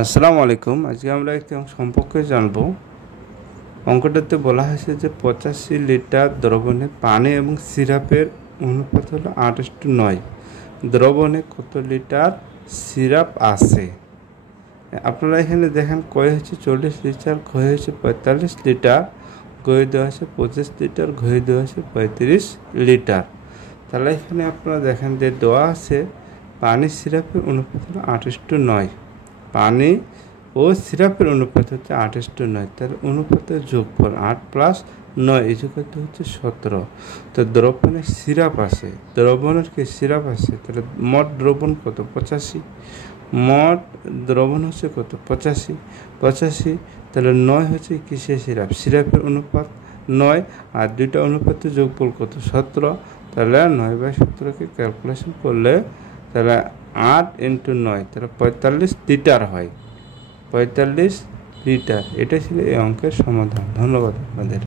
আসসালামু আলাইকুম। আজকে আমরা একটি অঙ্ক সম্পর্কে জানব। অঙ্কটাতে বলা হয়েছে যে 85 লিটার দ্রবণে পানি এবং সিরাপের অনুপাত হলো 8:9। দ্রবণে কত লিটার সিরাপ আছে? আপনারা এখানে দেখেন কয় হচ্ছে 40 লিটার, ঘয়ে হচ্ছে 45 লিটার, ঘয়ে দেওয়া হচ্ছে 25 লিটার, ঘয়ে দেওয়া হচ্ছে 35 লিটার। তাহলে এখানে আপনারা দেখেন যে দেওয়া আছে পানি সিরাপের অনুপাত হলো 8:9। পানি ও সিরাপের অনুপাত হচ্ছে 8:9। তার অনুপাতের যোগফল 8 + 9 হচ্ছে 17। তো দ্রবণের সিরাপ আছে, দ্রবণের কি সিরাপ আছে, তাহলে মোট দ্রবণ কত? 85। মোট দ্রবণ হচ্ছে কত? 85। তাহলে 9 হচ্ছে কিসের সিরাপ? সিরাপের অনুপাত 9, আর দুইটা অনুপাতের যোগফল কত? 17। তাহলে 9/17কে ক্যালকুলেশন করলে তাহলে 8 × 9 তাহলে 45 লিটার হয়। 45 লিটার। এটা ছিল এই অঙ্কের সমাধান। ধন্যবাদ আপনাদের।